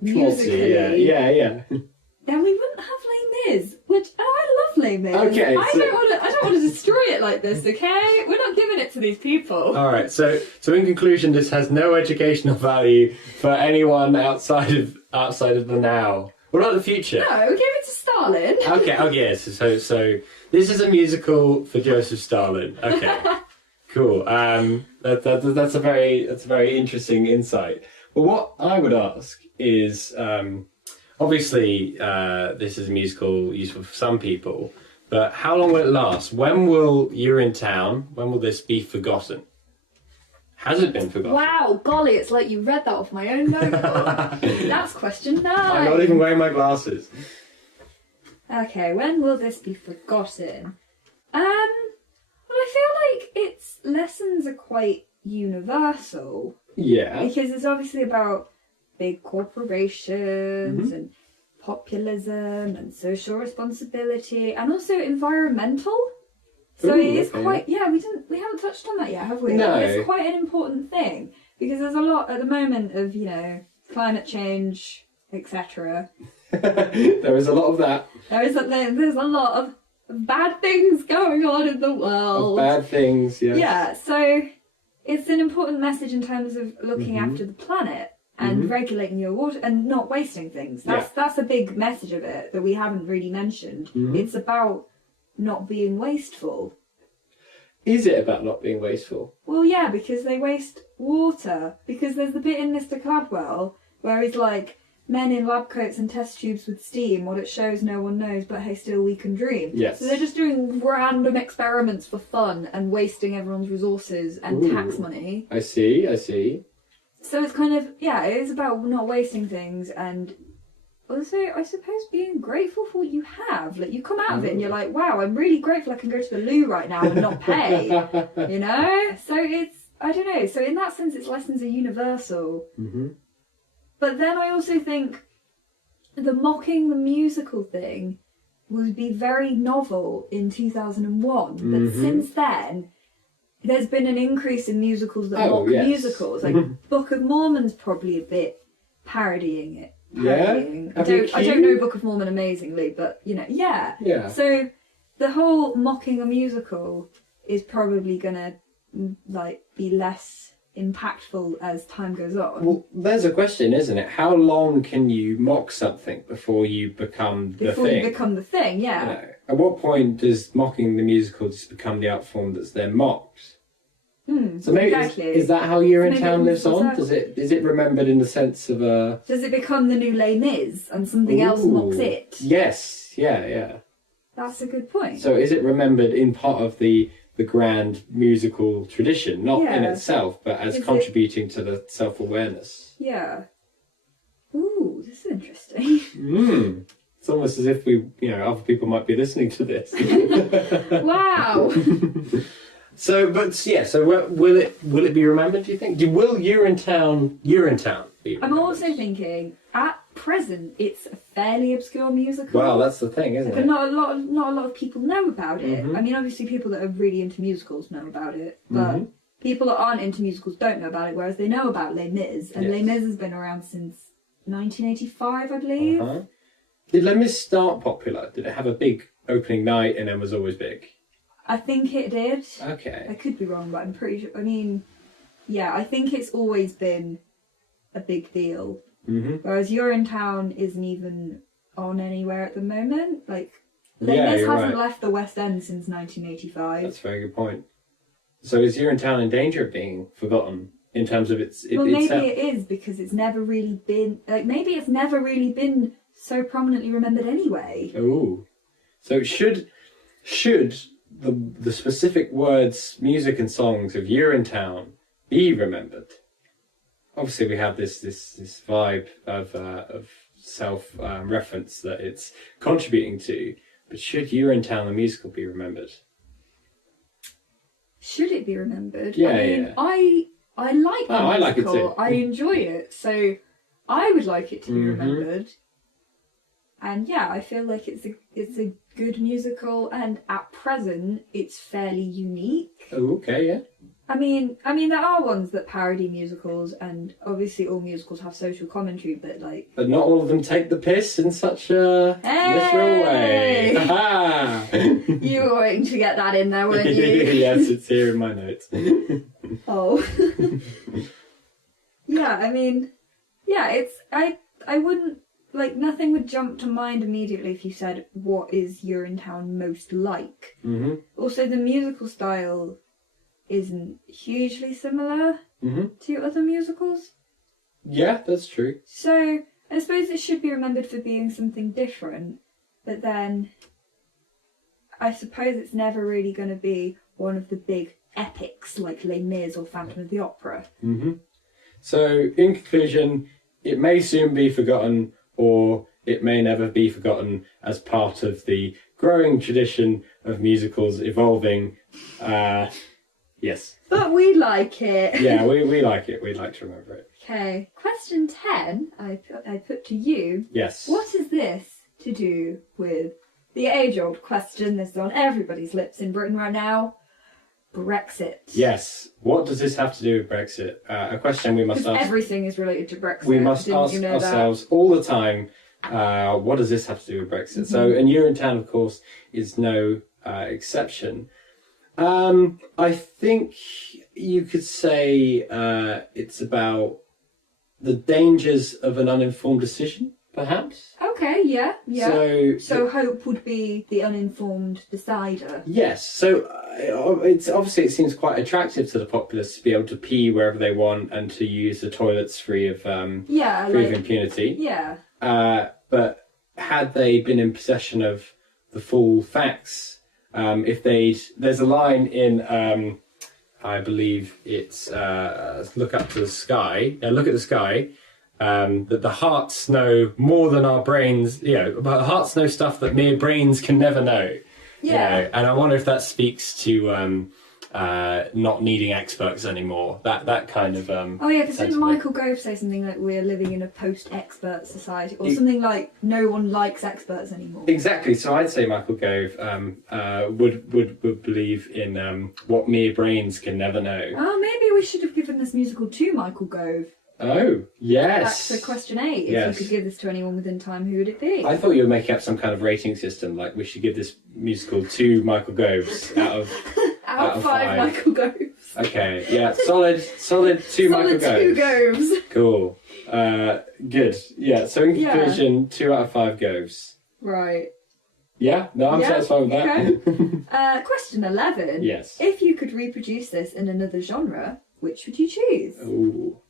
musically, Yeah. then we wouldn't have Les Mis, which I love Les Mis. Okay, I don't want to destroy it like this. Okay, we're not giving it to these people. All right. So in conclusion, this has no educational value for anyone outside of the now. What about the future? No, we gave it to Stalin. Okay. Oh yes. So this is a musical for Joseph Stalin. Okay. Cool. That's a very interesting insight. Well, what I would ask is, obviously, this is a musical useful for some people, but how long will it last? When will Urinetown? When will this be forgotten? Has it been forgotten? Wow, golly, it's like you read that off my own notebook. That's question 9. I'm not even wearing my glasses. Okay, when will this be forgotten? Well, I feel like its lessons are quite universal. Yeah. Because it's obviously about big corporations and populism and social responsibility and also environmental. So it is quite, we haven't touched on that yet, have we? No. It's quite an important thing because there's a lot at the moment of, climate change, etc. There is a lot of that. There's a lot of bad things going on in the world. Bad things, yes. Yeah, so it's an important message in terms of looking after the planet and regulating your water and not wasting things. That's a big message of it that we haven't really mentioned. It's about not being wasteful. Is it about not being wasteful? Well, yeah, because they waste water. Because there's the bit in Mr. Gladwell where he's like, men in lab coats and test tubes with steam, what it shows no one knows, but hey, still we can dream. Yes. So they're just doing random experiments for fun and wasting everyone's resources and tax money. I see. So it's kind of, it is about not wasting things and also, I suppose, being grateful for what you have. Like, you come out of it and you're like, wow, I'm really grateful I can go to the loo right now and not pay. So it's, I don't know. So in that sense, its lessons are universal. But then I also think the mocking the musical thing would be very novel in 2001. But since then, there's been an increase in musicals that mock musicals. Like, Book of Mormon's probably a bit parodying it. Yeah? I don't know Book of Mormon amazingly, but yeah. So the whole mocking a musical is probably gonna be less impactful as time goes on. Well, there's a question, isn't it? How long can you mock something before you become the thing? Before you become the thing, yeah. At what point does mocking the musical just become the art form that's then mocked? So maybe is that how Urinetown lives on? Is it remembered in the sense of a? Does it become the new Les Mis and something else mocks it? Yes, yeah. That's a good point. So is it remembered in part of the the grand musical tradition, not in Yeah. itself, but as Is it- contributing to the self-awareness. Yeah. Ooh, this is interesting. It's almost as if other people might be listening to this. Wow. So will it be remembered, do you think? Will Urinetown be remembered? I'm also thinking, at present, it's a fairly obscure musical. Well, that's the thing, isn't but it? not a lot of people know about it. I mean, obviously, people that are really into musicals know about it, but people that aren't into musicals don't know about it. Whereas they know about Les Mis, and Yes. Les Mis has been around since 1985, I believe. Uh-huh. Did Les Mis start popular? Did it have a big opening night and then was always big? I think it did. Okay. I could be wrong, but I'm pretty sure. I mean, yeah, I think it's always been a big deal. Whereas Urinetown isn't even on anywhere at the moment. Like, Les Mis you're hasn't right. left the West End since 1985. That's a very good point. So is Urinetown in danger of being forgotten in terms of Well, maybe itself? it is because it's never really been maybe it's never really been so prominently remembered anyway. Ooh. So should the specific words, music and songs of Urinetown be remembered? Obviously, we have this vibe of self reference that it's contributing to, but should Urinetown the musical be remembered? Should it be remembered? Yeah, I mean, yeah. I like the musical. I like it too. I enjoy it, so I would like it to be Mm-hmm. remembered. And yeah, I feel like it's a good musical, and at present, it's fairly unique. Oh, okay, yeah. I mean, there are ones that parody musicals, and obviously all musicals have social commentary, but like... But not all of them take the piss in such a literal way. Hey! Ha-ha! You were waiting to get that in there, weren't you? Yes, it's here in my notes. Oh. Yeah, I mean, yeah, it's... I wouldn't... Like, nothing would jump to mind immediately if you said, what is Urinetown most like? Mm-hmm. Also, the musical style isn't hugely similar to other musicals. Yeah, that's true. So, I suppose it should be remembered for being something different, but then I suppose it's never really going to be one of the big epics like Les Mis or Phantom of the Opera. So, in conclusion, it may soon be forgotten, or it may never be forgotten as part of the growing tradition of musicals evolving. Yes. But we like it. Yeah, we like it. We'd like to remember it. Okay, question 10 I put to you. Yes. What is this to do with the age-old question that's on everybody's lips in Britain right now? Brexit. Yes. What does this have to do with Brexit? A question we must Because ask. everything is related to Brexit. We must Didn't ask you know ourselves all the time, what does this have to do with Brexit? So, and Urinetown, of course, is no exception. I think you could say it's about the dangers of an uninformed decision, perhaps. that? Okay, yeah. So hope would be the uninformed decider. Yes, so it's obviously it seems quite attractive to the populace to be able to pee wherever they want and to use the toilets free of impunity. Yeah. But had they been in possession of the full facts, there's a line in I believe it's look up to the sky. Look at the sky. That the hearts know more than our brains. But hearts know stuff that mere brains can never know. Yeah. And I wonder if that speaks to not needing experts anymore. That kind of. Oh yeah, because didn't sentiment. Michael Gove say something like we're living in a post-expert society, or something like no one likes experts anymore? Exactly. So I'd say Michael Gove would believe in what mere brains can never know. Oh, maybe we should have given this musical to Michael Gove. Oh, yes. Back to question 8. If Yes. you could give this to anyone within time, who would it be? I thought you were making up some kind of rating system, like we should give this musical 2 Michael Goves out of Out of 5 5. Michael Goves. Okay, yeah, solid 2 Michael Solid 2 Goves. Goves. Cool. Good. Yeah, so in Yeah. conclusion, 2 out of 5 Goves. Right. Yeah, no, I'm Yeah, satisfied with that. Question 11. Yes. If you could reproduce this in another genre, which would you choose? Ooh,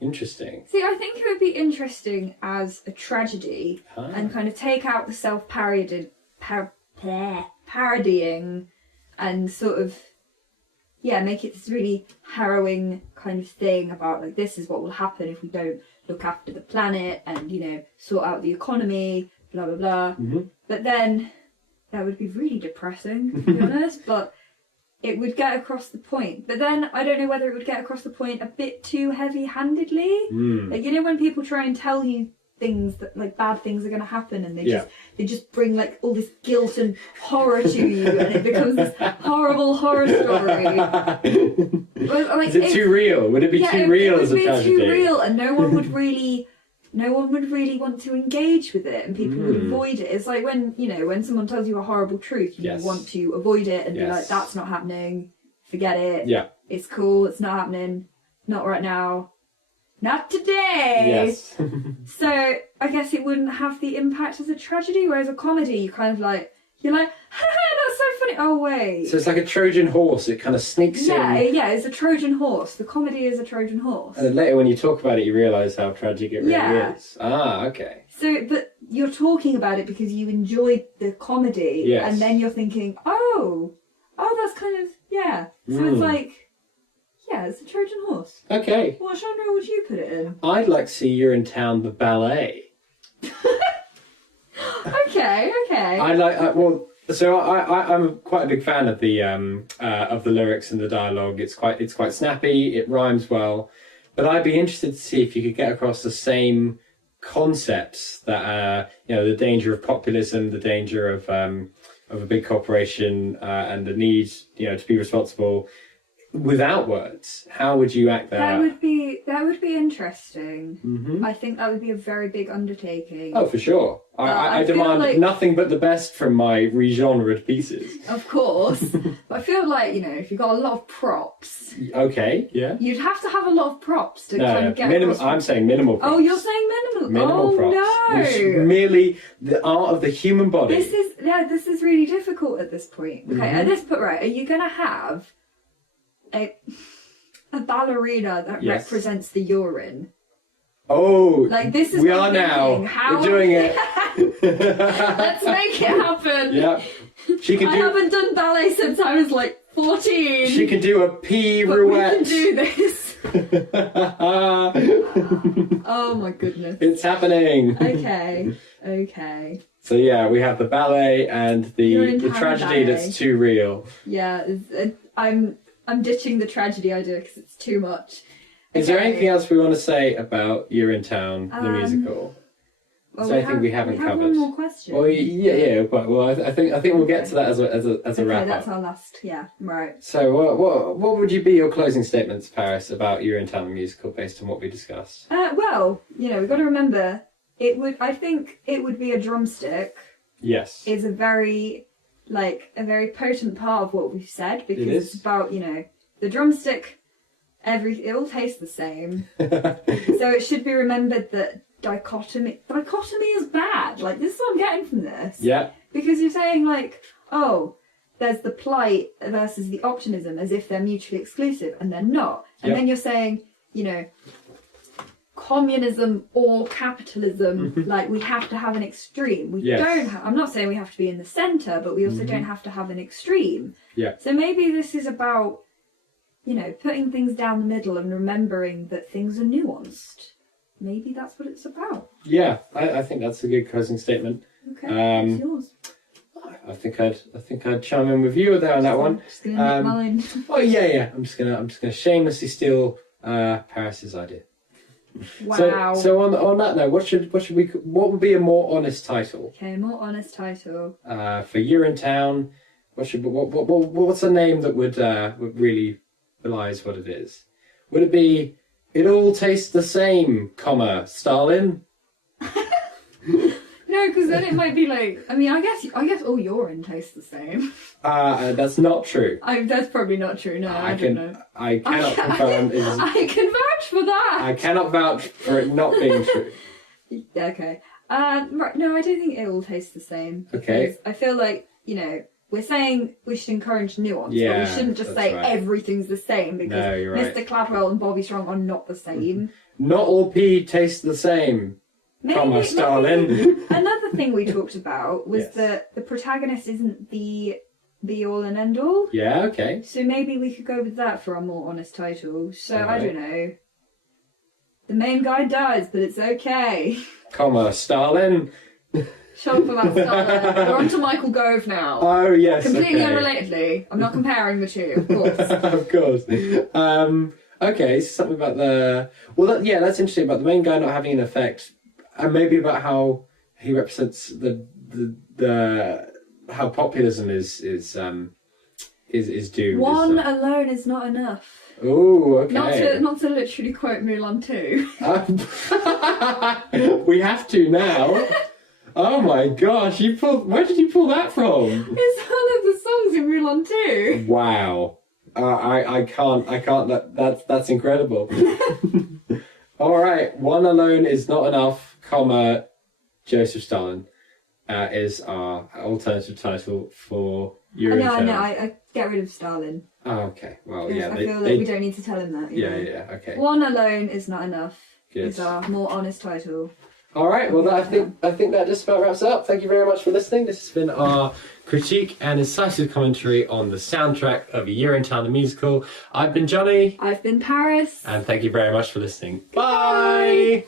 interesting. See, I think it would be interesting as a tragedy and kind of take out the self-parodying and sort of make it this really harrowing kind of thing about like this is what will happen if we don't look after the planet and sort out the economy, blah blah blah. But then that would be really depressing, to be honest. But it would get across the point. But then I don't know whether it would get across the point a bit too heavy-handedly. Like when people try and tell you things that like bad things are going to happen, and they just bring like all this guilt and horror to you, and it becomes this horrible horror story. Like, is it too real? Would it be too real as a tragedy? It would be too real, and no one would really want to engage with it, and people would avoid it. It's like when someone tells you a horrible truth, you want to avoid it and be like, that's not happening, forget it. Yeah. It's cool, it's not happening, not right now. Not today! Yes. So, I guess it wouldn't have the impact as a tragedy, whereas a comedy, you're like, haha, that's so funny. Oh, wait. So it's like a Trojan horse, it kind of sneaks in. Yeah, it's a Trojan horse. The comedy is a Trojan horse. And then later when you talk about it, you realise how tragic it really is. Ah, okay. So, but you're talking about it because you enjoyed the comedy, and then you're thinking, oh, that's kind of, So it's like, it's a Trojan horse. Okay. What genre would you put it in? I'd like to see Urinetown the ballet. Okay. I'm quite a big fan of the lyrics and the dialogue. It's quite snappy. It rhymes well, but I'd be interested to see if you could get across the same concepts that the danger of populism, the danger of a big corporation, and the need to be responsible. Without words, how would you act that out? That would be interesting. I think that would be a very big undertaking. Oh, for sure. I demand nothing but the best from my regenred pieces. Of course. But I feel like, if you've got a lot of props... Okay, yeah. You'd have to have a lot of props to kind of get across... I'm saying minimal props. Oh, you're saying minimal? Minimal props. No! Which merely the art of the human body. This is really difficult at this point. Okay, at this point, right, are you going to have... a ballerina that represents the urine? Oh, like this is we are now. We're doing it. Let's make it happen. Yeah, I haven't done ballet since I was like 14. She can do a pirouette. We can do this. Oh my goodness! It's happening. Okay. So we have the ballet and the tragedy that's too real. Yeah, I'm ditching the tragedy idea because it's too much. Is there anything else we want to say about Urinetown, the musical? Is there anything we haven't covered? One more question. Well, yeah. But I think we'll get to that as a wrap up. That's our last. Yeah, right. So, what would you be your closing statements, Paris, about Urinetown, the musical, based on what we discussed? Well, we've got to remember I think it would be a drumstick. Yes. Is a very potent part of what we've said, because it's about, the drumstick, it all tastes the same. So it should be remembered that dichotomy is bad. Like, this is what I'm getting from this. Yeah. Because you're saying there's the plight versus the optimism as if they're mutually exclusive, and they're not. And then you're saying, communism or capitalism, we have to have an extreme. We don't I'm not saying we have to be in the centre, but we also don't have to have an extreme. Yeah. So maybe this is about, putting things down the middle and remembering that things are nuanced. Maybe that's what it's about. Yeah, I think that's a good closing statement. Okay, it's yours. I think I'd chime in with you there on that one. Just gonna nick mine. Oh yeah. I'm just gonna shamelessly steal Paris's idea. Wow. So on that note, what would be a more honest title? Okay, more honest title. For Urinetown, what's a name that would really belies what it is? Would it be "It all tastes the same, Stalin"? No, because then it might be I guess all urine tastes the same. That's not true. That's probably not true. No, I don't know. I cannot confirm. I can vouch for that. I cannot vouch for it not being true. Okay. Right. No, I don't think it all tastes the same. Okay. I feel like we're saying we should encourage nuance, but we shouldn't just say everything's the same, because you're right. Mr. Cladwell and Bobby Strong are not the same. Not all pee tastes the same. Stalin. Another thing we talked about was that the protagonist isn't the be all and end all. Yeah, okay. So maybe we could go with that for our more honest title. So I Alright. don't know. The main guy dies, but it's okay. Comma, Stalin. Shut up about Stalin. We're on to Michael Gove now. Oh, yes. Completely okay. unrelatedly. I'm not comparing the two, of course. Of course. Okay, so something about the... Well, that's interesting about the main guy not having an effect. And maybe about how he represents the how populism is doomed. One alone is not enough. Oh, okay. Not to literally quote Mulan 2. We have to now. Oh my gosh! Where did you pull that from? It's one of the songs in Mulan 2. Wow. I can't. That's incredible. All right. One alone is not enough. Comma. Joseph Stalin is our alternative title for Urinetown. No, I get rid of Stalin. Oh, okay. Well, yeah. I feel like we don't need to tell him that. You know? Yeah. Okay. One alone is not enough. Good. Is our more honest title. All right. Well, I think that just about wraps it up. Thank you very much for listening. This has been our critique and incisive commentary on the soundtrack of Urinetown the musical. I've been Johnny. I've been Paris. And thank you very much for listening. Bye.